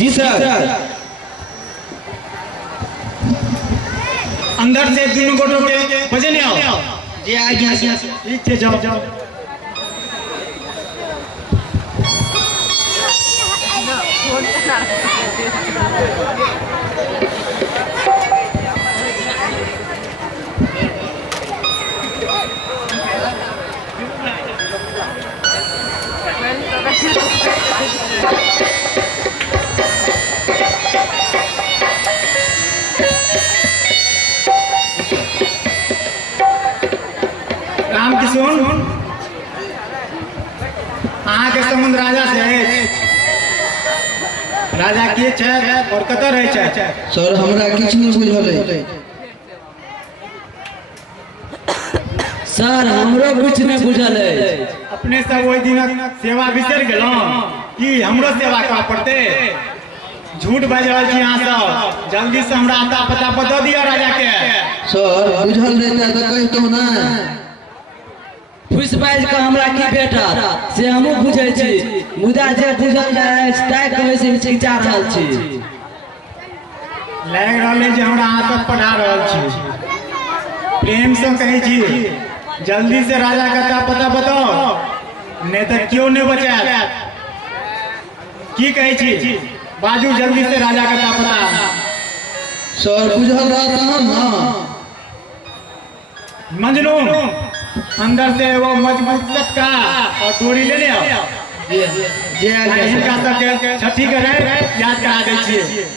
जी sir. अंदर से दोनों गोटों के बजे नहीं आओ। जी आ गया। ठीक है जाओ जाओ। राम किशोर अहाँ के संबंध राजा से है। राजा के छै और कतऽ रहै छै? सर हमरा किछ नहीं बुझल है। सर हमरो कुछ नहीं बुझल है। अपने सब ओहि दिनक सेवा बिसर गेलहुँ कि हमरो सेवा करऽ पड़तै? झूठ बाजि रहल छी अहाँ सब। जल्दी से हमरा आता पता बता दिअ राजा के। सर बुझल रहता तो कहितो ना। फुस बाज के हमरा की भेटत से हमहू बुझै छी, मुदा जे बुझल जाय ताय कहै से चिंता रहल छी। लागि रहल है जे हमरा अहाँ सब पढ़ा रहल छी। प्रेम से कहै छी जल्दी से राजा का पता बताओ, नहीं तो क्यों नहीं बचाएत। की कहै छी? बाजू जल्दी से राजा का पता। सर बुझल रहता हम ना। मंजनू अंदर से वो मजबूत चटका और डोरी लेने आओ। जे आ गया इनका सबके छठी के रहे याद करा दै छियै।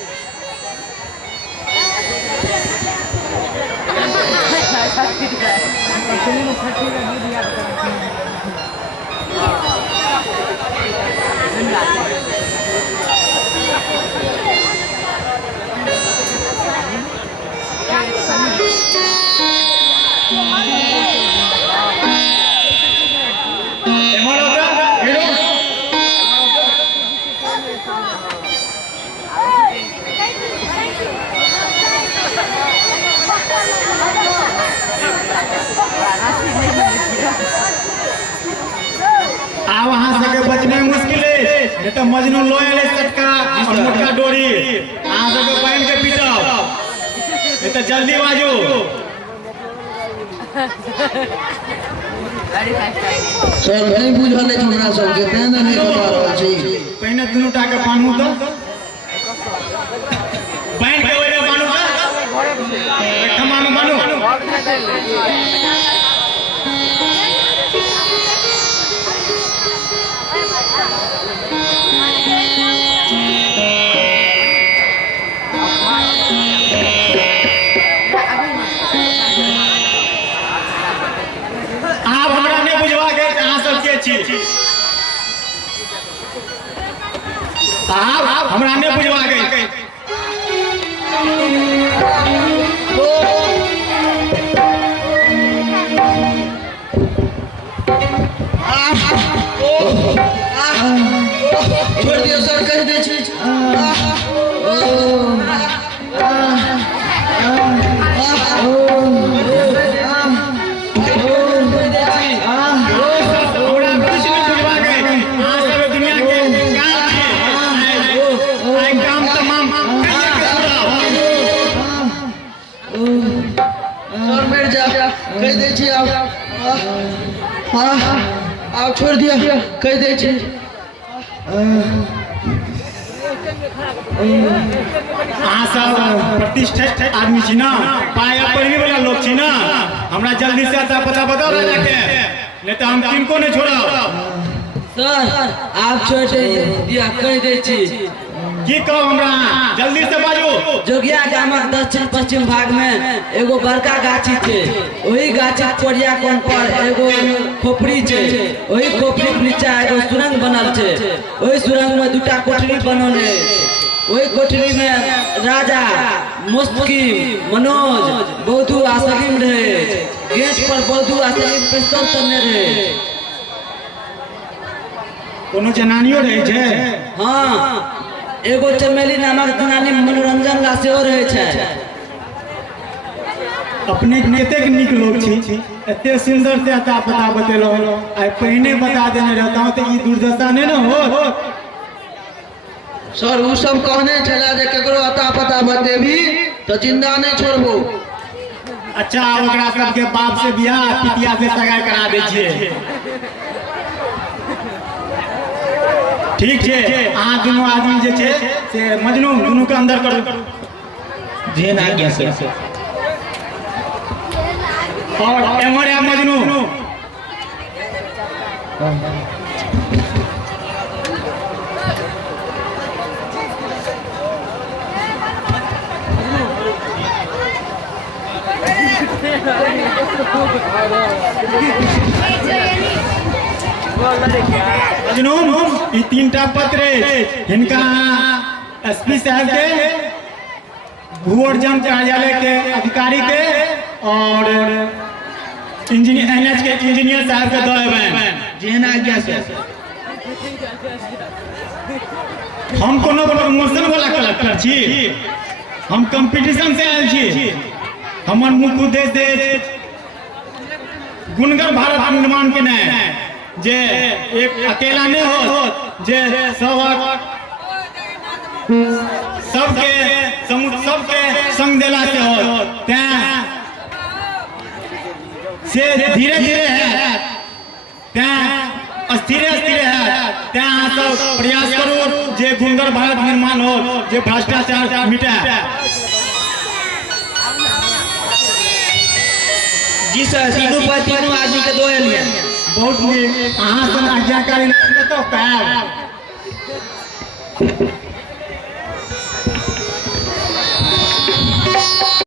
वहां से बचने मुश्किल है, नहीं तो मजनू लोहे चटका और मोटका डोरी अहाँ सबके पहन के पीटब, नहीं तो जल्दी बाजू। सर नहीं बुझल है हमरा सबके, तें नहीं बता रहल छी। पहिने दुनू टा के बान्हू तो बांध के ओइरे बान्हू तो एकठम बान्हू। आप हमरा नहीं बुझवा के अहाँ सब के छी? आप हमरा नहीं बुझवा के छोड़ दियो सर, कह दे छी। कह दे छी आप छोड़ दिया, कह दे छी। अहाँ सब प्रतिष्ठित आदमी छी ना, पाया पढ़ने वाला लोग छी ना। हमरा जल्दी से आता पता बताओ राजा के, नहीं तो हम किनको नहीं छोड़ब। सर आप छोड़ दिया, कह दे छी। की कहो हमरा, जल्दी से बाजू। जोगिया गामक दक्षिण पश्चिम भाग में एगो बड़का गाछी छे, वही गाछी कोरिया कोन पर एगो खोपड़ी छे, वही खोपड़ी के नीचा एगो सुरंग बनल छे, वही सुरंग में दूटा कोठरी बनल है। वही कोठरी में राजा मुस्किन मनोज बौद्धू आ सलीम रहे। गेट पर बौद्धू आ सलीम पिस्तौल तने रहे। कोनो जनानियो रहे छे? हाँ एगो चमेली नामक जनानी मनोरंजन ला सेहो रहे छे। अपने कतेक नीक लोग छी, एते सुंदर से अता पता बतेलो, आई पहिने बता देने रहता तो ई दुर्दशा नहीं ना हो। सर वो सब कहने चला जे केकरो अता पता बतेबी तो जिंदा नहीं छोड़बो। अच्छा ओकरा सबके बाप से बियाह पितिया से सगाई करा दै छियै। ठीक छै अहाँ दुनू आदमी जे छै से मजनू दुनू के अंदर करू। जेहन आज्ञा से। और एमहर है मजनू। मजनू ई तीनटा पत्र हिनका एसपी साहब के भूअर्जन कार्यालय के अधिकारी के और इंजीनियर एनएच के इंजीनियर साहब के दे जेहन आज्ञा से। हम कोनो प्रमोशन वाला कलेक्टर छी, हम कंपटीशन से आयल छी। हमर मुख्य उद्देश्य गुणगर भारत निर्माण के नहीं जे एक अकेला नहीं हो जे सबके संग देला से हो से धीरे धीरे है स्थिर है सब प्रयास करू जे गुणगर भारत निर्माण हो जे भ्रष्टाचार मिटे। जी सर तीनों पर तीनों आदमी के दो एलिया। बहुत नीक अहाँ सब आज्ञाकारी तो